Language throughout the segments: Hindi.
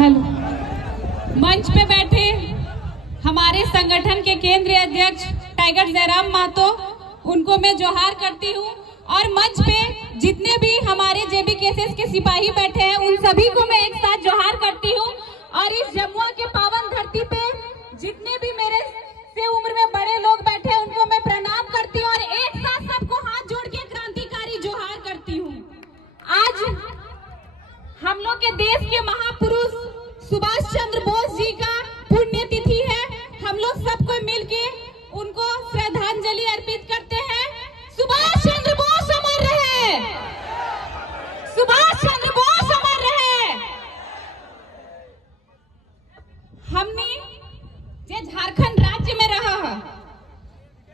हेलो। मंच पे बैठे हमारे संगठन के केंद्रीय अध्यक्ष टाइगर जयराम महतो, उनको मैं जोहार करती हूँ। और मंच पे जितने भी हमारे JBKSS के सिपाही बैठे हैं उन सभी को मैं एक साथ जोहार करती हूँ। और इस जमुआ के पावन धरती पे जितने भी मेरे से उम्र में बड़े लोग बैठे हैं उनको मैं प्रणाम करती हूँ और एक साथ सबको हाथ जोड़ के क्रांतिकारी जोहार करती हूँ। आज हम लोग के देश के महापुरुष सुभाष चंद्र बोस जी का पुण्यतिथि है। हम लोग सबको मिलके उनको श्रद्धांजलि अर्पित करते हैं। सुभाष चंद्र बोस अमर रहे, सुभाष चंद्र बोस अमर रहे। हमने जे झारखंड राज्य में रहा है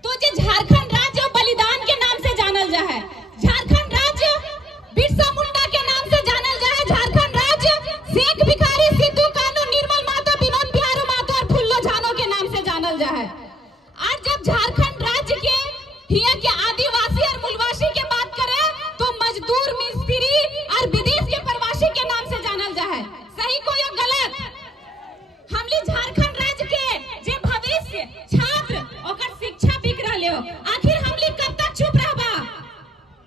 तो जे झारखंड राज्य बलिदान के नाम से जानल जा है। झारखंड राज्य बिरसा मुंडा के नाम से जानल जा है। झारखंड राज्य शेख भिखारी, सिद्धू कान्हू, निर्मल महतो, विनोद बिहारी महतो और फुल्लो झानो के नाम से जानल जा है। और जब झारखंड राज्य के हिया के आदिवासी और मूलवासी के बात करें तो मजदूर, मिस्त्री और विदेश के प्रवासी के नाम से जानल जा है। सही को या गलत? हमली झारखंड राज्य के जे भविष्य छात्र ओकर शिक्षा बिक रहले हो। आखिर हमली कब तक चुप रहबा?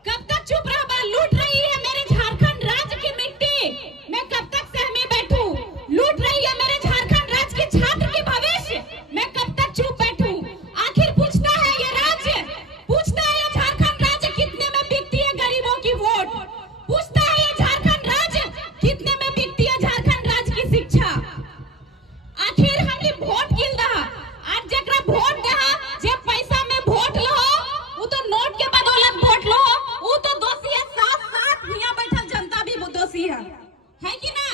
कब तक चुप रहबा? लूट रही है मेरे झारखंड राज्य की मिट्टी, मैं कब तक सहमे बैठूं? लूट रही है मेरे झारखंड राज्य के छात्र की भविष्य, मैं कब तक चुप बैठूं? आखिर पूछता है ये राज्य, पूछता है ये झारखंड राज्य कितने में बिकती है गरीबों की वोट? पूछता है ये झारखंड राज्य कितने में बिकती है झारखंड राज्य की शिक्षा? आखिर हमने वोट किल रहा। आज जकरा वोट दहा, जे पैसा में वोट लो वो तो नोट के बदौलत वोट लो, वो तो दोषी है। साथ साथ यहाँ बैठल जनता भी दोषी है कि ना?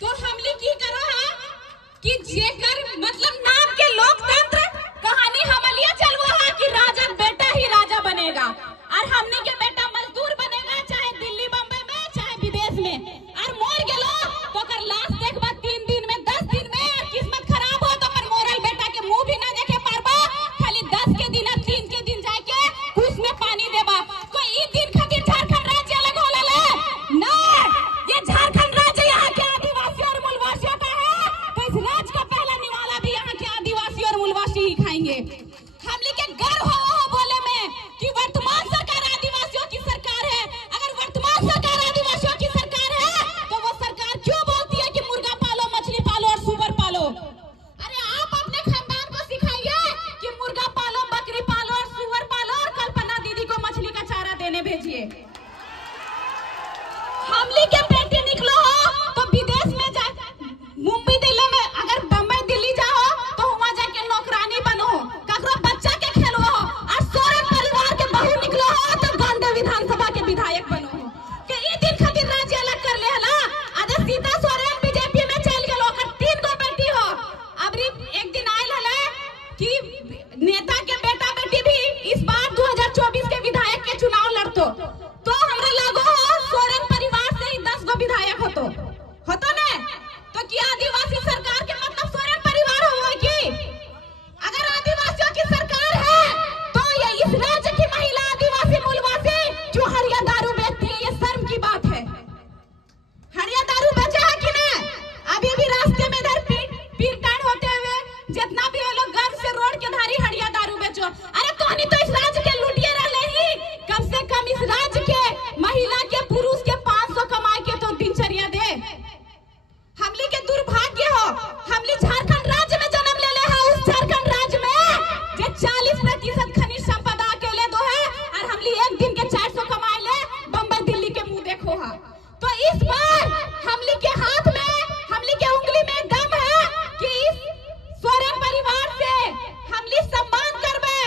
तो हमली की करो है कि जेकर मतलब नाम के लोकतंत्र कहानी हमलिया चलवा है कि राजा बेटा ही राजा बनेगा और हमने के बेटा मजदूर बनेगा, चाहे दिल्ली बम्बई में चाहे विदेश में। और मोर गेलो तो कर लाश देखबा 3 दिन में 10 दिन में, और किस्मत खराब हो तो कर मोरल बेटा के मुंह भी ना देखे पारबा। खाली 10 के दिन 3 के दिन जाके कुछ में पानी देबा। कोई ई दिन खातिर झारखंड राज्य अलग होला ले ना। ये झारखंड राज्य यहाँ के आदिवासी और मूलवासियों का है, तो इस राज्य का पहला निवाला भी यहाँ के आदिवासी और मूलवासी ही खाएंगे। हमले के गर्व हो बोले में कि वर्तमान सरकार आदिवासियों की सरकार है। अगर वर्तमान सरकार आदिवासियों की सरकार है तो वो सरकार क्यों बोलती है कि मुर्गा पालो, मछली पालो और सुअर पालो? अरे आप अपने खानदान को सिखाइए कि मुर्गा पालो, बकरी पालो और सुअर पालो और कल्पना दीदी को मछली का चारा देने भेजिए। हमली के बेटे निकलो हो तो विदेश में जा, मुंबई दिल्ली में, अगर बम्बई दिल्ली जाओ तो वहां जाके नौकरानी बनो, ककरो बच्चा के खेलो हो। और सोरेन परिवार के बहू निकलो हो तो गांधी विधानसभा के विधायक बनो हो। के ई दिन खातिर राज्य अलग कर ले हला। अरे सीता सोरेन बीजेपी में चल गेलो, ओकर 3 गो बेटी हो। अब एक दिन आयल हला कि नेता के बेटा बेटी भी इस बार 2024 के विधायक के चुनाव लड़तो, तो हमरा लागो हो सोरेन परिवार से ही 10 गो विधायक होतो ने। तो क्या आदिवासी सरकार के मतलब सोरेन परिवार हो कि? अगर आदिवासियों की सरकार है तो ये इस राज्य की महिला आदिवासी मूलवासी जो हरिया दारू बेचती है, ये शर्म की बात है। हरिया दारू बेचा है कि ना? अभी भी रास्ते में इधर पीरटान होते हुए जितना भी लोग गर्व से रोड के धारी हरिया दारू बेचो। अरे कहानी तो इस राज्य के लुटिए रहे ही। कम से कम इस राज्य के महिला के पुरुष के 500 कमाए के तो दिनचर्या दे। हमली के दुर्भाग्य हो, हमली झारखंड राज्य में जन्म ले ले है। उस झारखंड राज्य में जे 40% खनिज संपदा अकेले दो है और हमली एक दिन के 400 कमाए ले बम्बई दिल्ली के मुंह देखो है। तो इस बार हमली के हाथ में, हमली के उंगली में दम है कि इस सोरेन परिवार से हमली सम्मान करबे।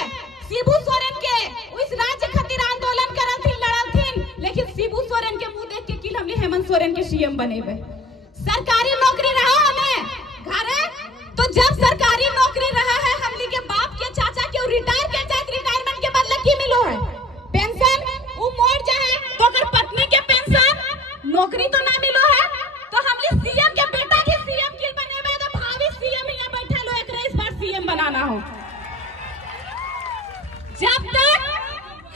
शिबू सोरेन के इस राज्य खातिर आंदोलन करल थी, लड़ल थी, लेकिन शिबू सोरेन के मुंह देख के कि हमली हेमंत सोरेन के सीएम बनेबे। सरकारी नौकरी रहा हमें घरे, तो जब सरकारी नौकरी रहा है हमली के बाप के चाचा के रिटायर के जाए, रिटायरमेंट के बदले की मिलो है? पेंशन वो मोड़ जाए तो अगर पत्नी के पेंशन, नौकरी तो ना मिलो है। तो हमली सीएम के बेटा के सीएम की बनेबे तो भावी सीएम यहाँ बैठे लो, एकरे इस बार सीएम बनाना हो। जब तक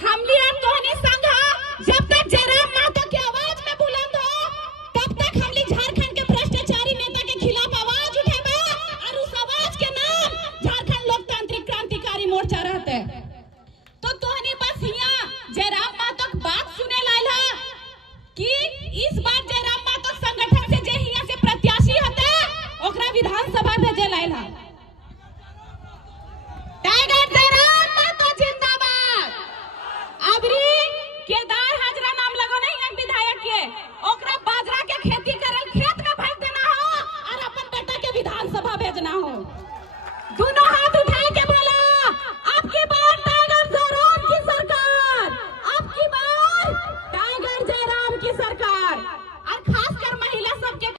हमली और तोहनी संघ, जब तक जयराम महतो की आवाज में बुलंद हो, तब तक हमली झारखंड के भ्रष्टाचारी इस बार जयराम मातो संगठन से जे हिया से प्रत्याशी होते ओकरा विधानसभा भेजे लायला। टाइगर जयराम मातो जिंदाबाद। अबरी केदार हाजरा नाम लगो नहीं है विधायक के, ओकरा बाजरा के खेती करल खेत का भाग देना हो और अपन बेटा के विधानसभा भेजना हो। दोनों